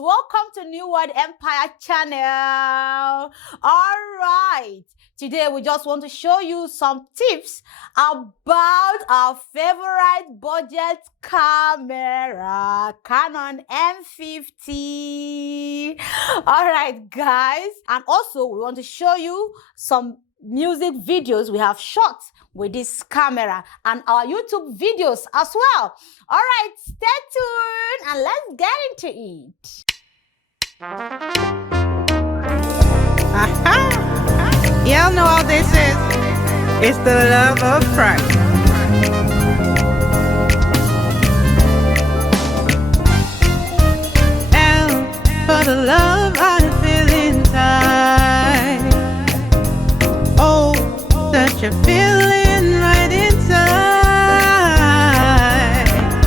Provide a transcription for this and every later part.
welcome to New World Empire channel. All right, today we just want to show you some tips about our favorite budget camera, Canon M50. All right, guys, and also we want to show you some music videos we have shot with this camera and our YouTube videos as well. All right, stay tuned and let's get into it. Y'all know all this is. It's the love of Christ. And for the love I feel inside. Oh, such a feeling right inside.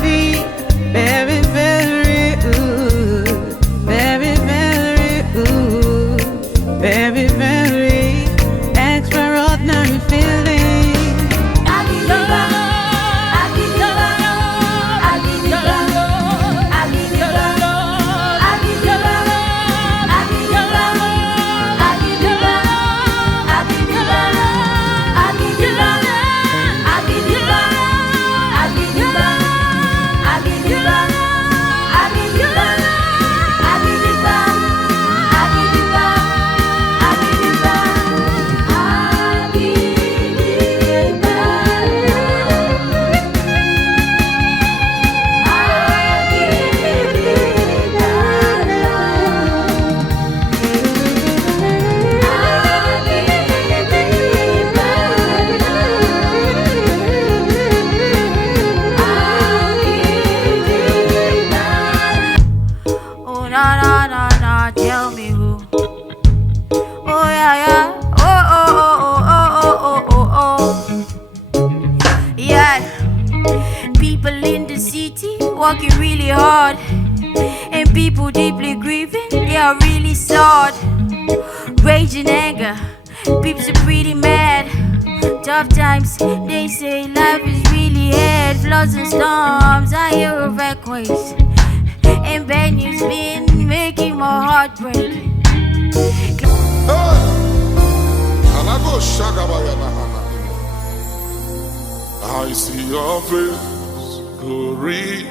Be very, very ooh, very, very ooh, very, very extraordinary feeling. Tell me who. Oh yeah, yeah. Oh. Yeah. People in the city working really hard, and people deeply grieving. They are really sad. Raging anger. People are pretty mad. Tough times. They say life is really hard. Floods and storms. I hear earthquakes. And bad news been making my heart break. I see your face, glory,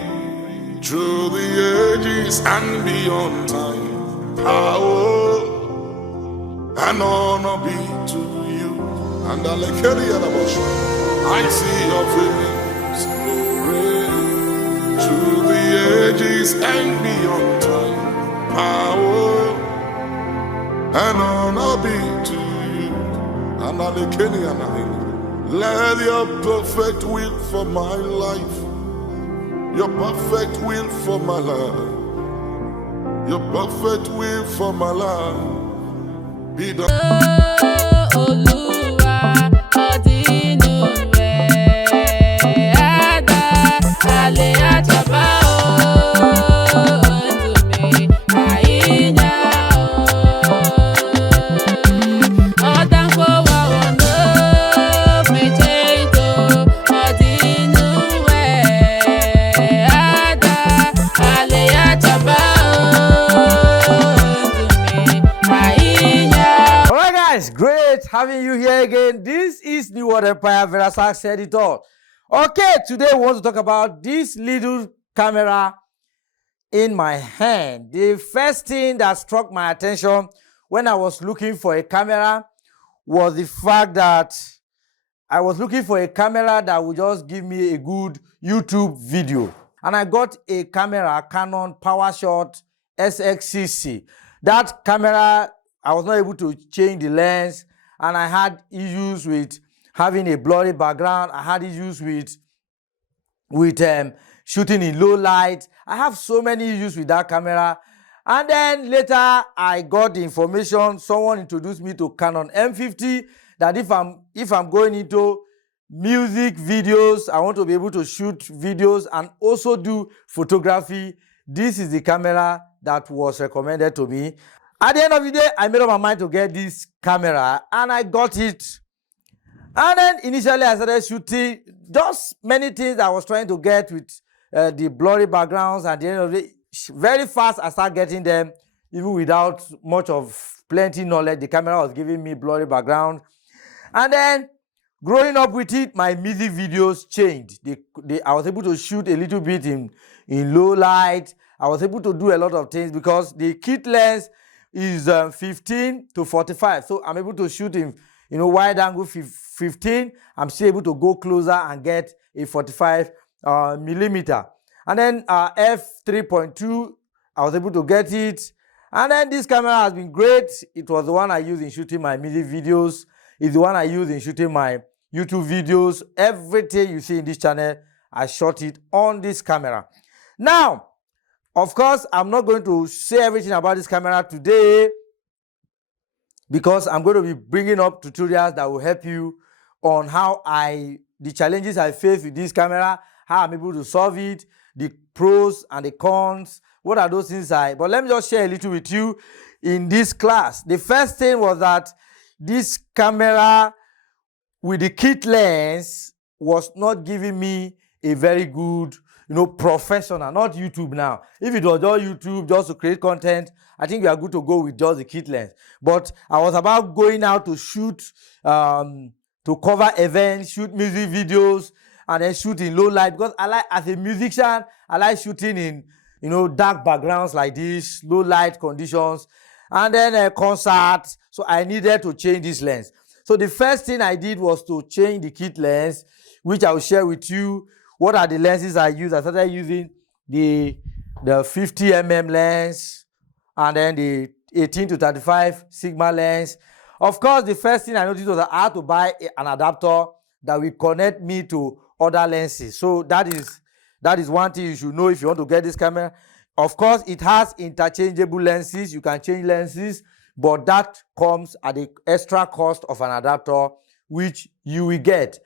through the ages and beyond time. Power and honor be to you. And I see your face, glory, through the ages and beyond time. Power and honor be to you. And let your perfect will for my life, your perfect will for my life, your perfect will for my life be done. Great having you here again. This is New World Empire VIBRATO said it all. Okay, today we want to talk about this little camera in my hand. The first thing that struck my attention when I was looking for a camera was the fact that I was looking for a camera that would just give me a good YouTube video. And I got a camera, Canon PowerShot SXCC. That camera, I was not able to change the lens, and I had issues with having a blurry background. I had issues with shooting in low light. I have so many issues with that camera. And then later I got the information, someone introduced me to Canon M50, that if I'm going into music videos, I want to be able to shoot videos and also do photography, this is the camera that was recommended to me. At the end of the day, I made up my mind to get this camera, and I got it. And then initially I started shooting just many things I was trying to get with the blurry backgrounds. At the end of the day, very fast I start getting them, even without much of plenty knowledge. The camera was giving me blurry background. And then growing up with it, my music videos changed. I was able to shoot a little bit in low light. I was able to do a lot of things because the kit lens is 15 to 45. So I'm able to shoot in wide angle 15. I'm still able to go closer and get a 45 millimeter. And then f3.2, I was able to get it. And then this camera has been great. It was the one I used in shooting my music videos. It's the one I use in shooting my YouTube videos. Everything you see in this channel, I shot it on this camera. Now, of course, I'm not going to say everything about this camera today because I'm going to be bringing up tutorials that will help you on the challenges I face with this camera, how I'm able to solve it, the pros and the cons, what are those things but let me just share a little with you in this class. The first thing was that this camera with the kit lens was not giving me a very good, professional, not YouTube now. If it was just YouTube, just to create content, I think we are good to go with just the kit lens. But I was about going out to shoot, to cover events, shoot music videos, and then shoot in low light because as a musician, I like shooting in, dark backgrounds like this, low light conditions, and then a concert. So I needed to change this lens. So the first thing I did was to change the kit lens, which I will share with you. What are the lenses I use? I started using the 50mm lens and then the 18 to 35 Sigma lens. Of course, the first thing I noticed was that I had to buy an adapter that will connect me to other lenses. So that is one thing you should know if you want to get this camera. Of course, it has interchangeable lenses. You can change lenses, but that comes at the extra cost of an adapter, which you will get.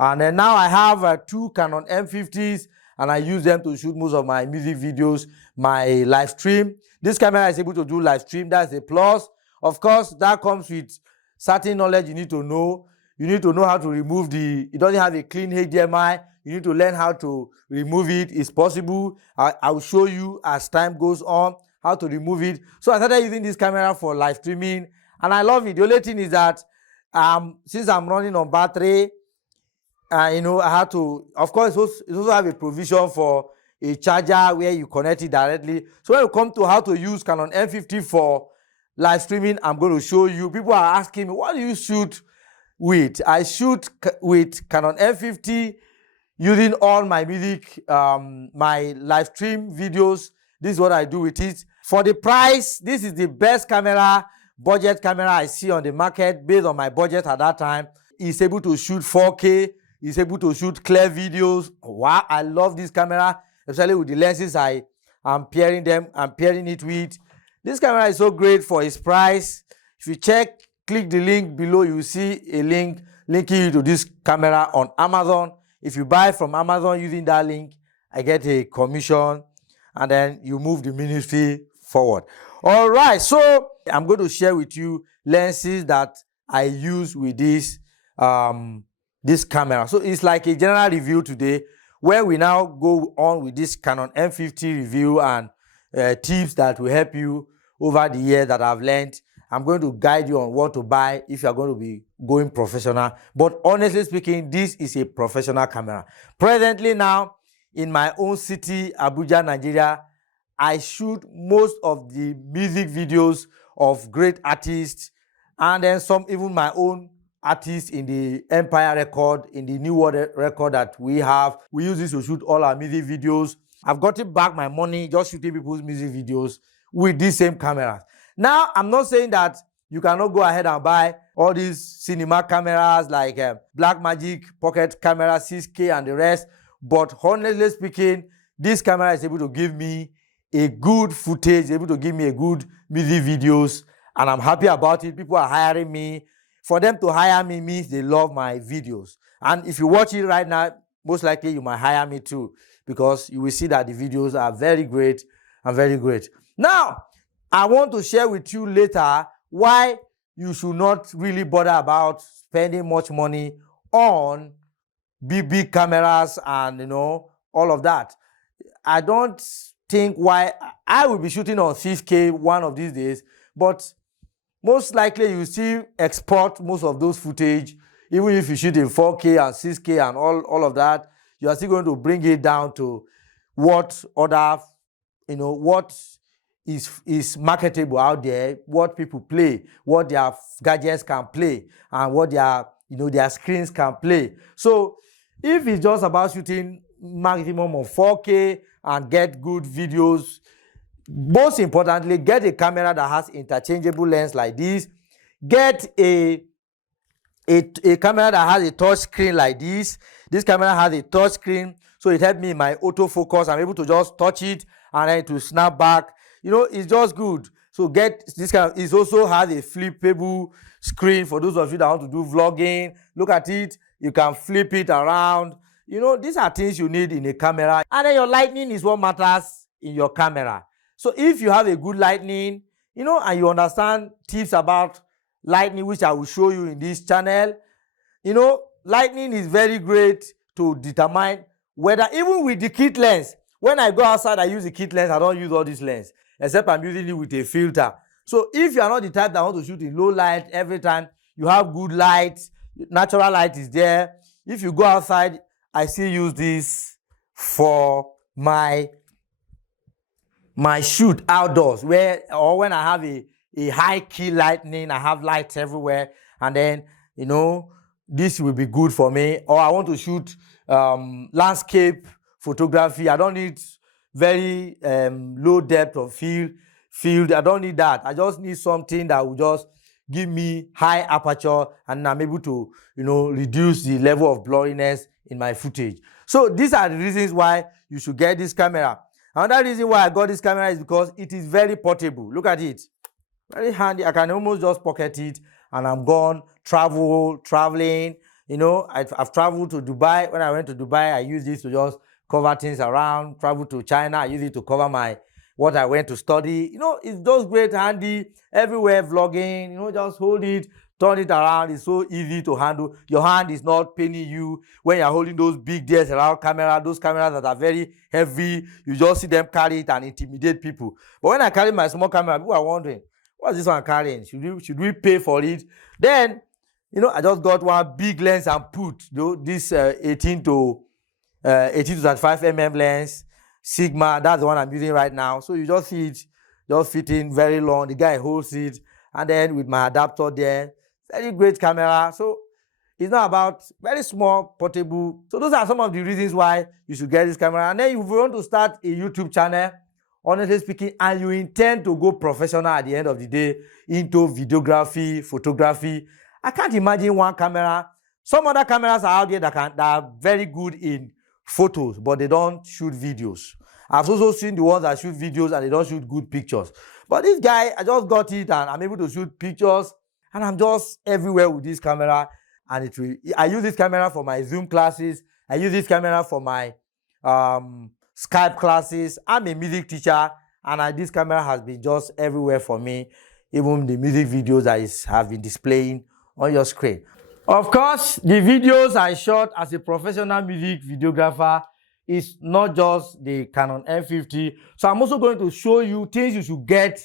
And then now I have two Canon M50s, and I use them to shoot most of my music videos, my live stream. This camera is able to do live stream. That's a plus. Of course, that comes with certain knowledge you need to know. You need to know how to remove it doesn't have a clean HDMI. You need to learn how to remove it. It's possible. I will show you as time goes on how to remove it. So I started using this camera for live streaming, and I love it. The only thing is that since I'm running on battery, I had to, of course, it also have a provision for a charger where you connect it directly. So when you come to how to use Canon M50 for live streaming, I'm going to show you. People are asking me, what do you shoot with? I shoot with Canon M50 using all my music, my live stream videos. This is what I do with it. For the price, this is the best budget camera I see on the market based on my budget at that time. It's able to shoot 4K. It's able to shoot clear videos. Wow, I love this camera, especially with the lenses I'm pairing it with. This camera is so great for its price. If you click the link below, you will see a link linking you to this camera on Amazon. If you buy from Amazon using that link, I get a commission, and then you move the ministry forward. All right, so I'm going to share with you lenses that I use with this camera. So it's like a general review today, where we now go on with this Canon M50 review and tips that will help you over the years that I've learned. I'm going to guide you on what to buy if you're going to be going professional. But honestly speaking, this is a professional camera. Presently now, in my own city, Abuja, Nigeria, I shoot most of the music videos of great artists, and then some even my own artists in the Empire record, in the New World record that we have. We use this to shoot all our music videos. I've gotten back my money just shooting people's music videos with these same cameras. Now, I'm not saying that you cannot go ahead and buy all these cinema cameras like Blackmagic, Pocket Camera, 6K and the rest. But honestly speaking, this camera is able to give me a good footage, able to give me a good music videos, and I'm happy about it. People are hiring me. For them to hire me means they love my videos. And if you watch it right now, most likely you might hire me too, because you will see that the videos are very great and very great. Now, I want to share with you later why you should not really bother about spending much money on big cameras and all of that. I don't think why I will be shooting on 6K one of these days, but most likely you still export most of those footage. Even if you shoot in 4K and 6K and all of that, you are still going to bring it down to what other, what is marketable out there, what people play, what their gadgets can play, and what their screens can play. So if it's just about shooting maximum of 4K and get good videos, most importantly, get a camera that has interchangeable lens like this. Get a camera that has a touch screen like this. This camera has a touch screen, so it helps me in my autofocus. I'm able to just touch it and then to snap back. It's just good. So get this kind of, it also has a flippable screen for those of you that want to do vlogging. Look at it. You can flip it around. These are things you need in a camera. And then your lighting is what matters in your camera. So if you have a good lighting, and you understand tips about lighting, which I will show you in this channel, lighting is very great to determine whether, even with the kit lens, when I go outside, I use the kit lens, I don't use all this lens, except I'm using it with a filter. So if you are not the type that want to shoot in low light every time, you have good light, natural light is there. If you go outside, I still use this for my shoot outdoors, or when I have a high key lighting, I have lights everywhere, and then this will be good for me. Or I want to shoot landscape photography. I don't need very low depth of field. I don't need that. I just need something that will just give me high aperture, and I'm able to reduce the level of blurriness in my footage. So these are the reasons why you should get this camera. Another reason why I got this camera is because it is very portable. Look at it. Very handy. I can almost just pocket it and I'm gone. Traveling. I've traveled to Dubai. When I went to Dubai, I used this to just cover things around. Travel to China, I use it to cover what I went to study. It's just great, handy, everywhere vlogging. Just hold it, turn it around. It's so easy to handle. Your hand is not paining you when you're holding those big DSLR camera, those cameras that are very heavy. You just see them carry it and intimidate people. But when I carry my small camera, people are wondering, what's this one carrying? Should we pay for it? Then, I just got one big lens and put this 18 to 35 mm lens, Sigma. That's the one I'm using right now. So you just see it, just fitting very long. The guy holds it, and then with my adapter there, very great camera. So it's not about very small, portable. So those are some of the reasons why you should get this camera. And then if you want to start a YouTube channel, honestly speaking, and you intend to go professional at the end of the day into videography, photography, I can't imagine one camera. Some other cameras are out there that are very good in photos, but they don't shoot videos. I've also seen the ones that shoot videos and they don't shoot good pictures. But this guy, I just got it and I'm able to shoot pictures, and I'm just everywhere with this camera. And I use this camera for my Zoom classes. I use this camera for my Skype classes. I'm a music teacher, and this camera has been just everywhere for me. Even the music videos I have been displaying on your screen. Of course, the videos I shot as a professional music videographer is not just the Canon M50. So I'm also going to show you things you should get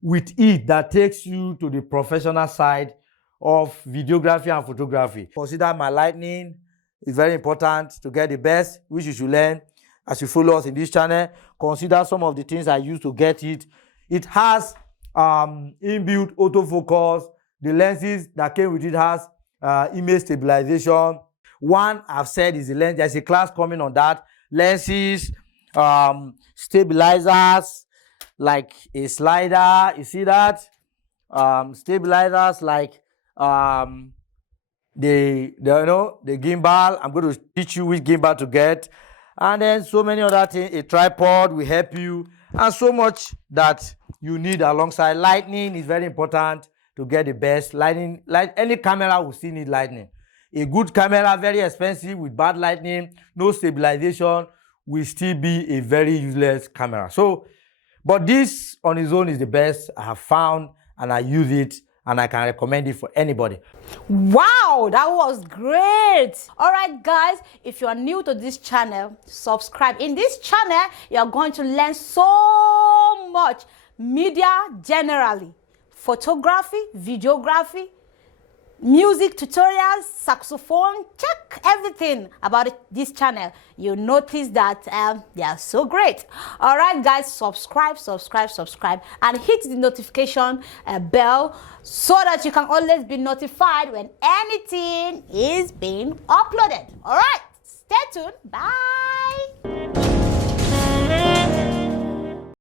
with it that takes you to the professional side of videography and photography. Consider my lighting. It's very important to get the best, which you should learn as you follow us in this channel. Consider some of the things I use to get it. It has inbuilt autofocus. The lenses that came with it has image stabilization. One I've said is the lens. There's a class coming on that. Lenses, stabilizers, like a slider. You see that? Stabilizers like the gimbal. I'm going to teach you which gimbal to get. And then so many other things. A tripod will help you. And so much that you need alongside. Lighting is very important to get the best. Lighting, any camera will still need lighting. A good camera, very expensive, with bad lighting, no stabilization, will still be a very useless camera. So, but this on its own is the best I have found, and I use it, and I can recommend it for anybody. Wow, that was great. All right, guys, if you are new to this channel, subscribe. In this channel, you are going to learn so watch media generally, photography, videography, music tutorials, saxophone. Check everything about this channel. You'll notice that they are so great. All right, guys, subscribe, and hit the notification bell so that you can always be notified when anything is being uploaded. All right, stay tuned. Bye.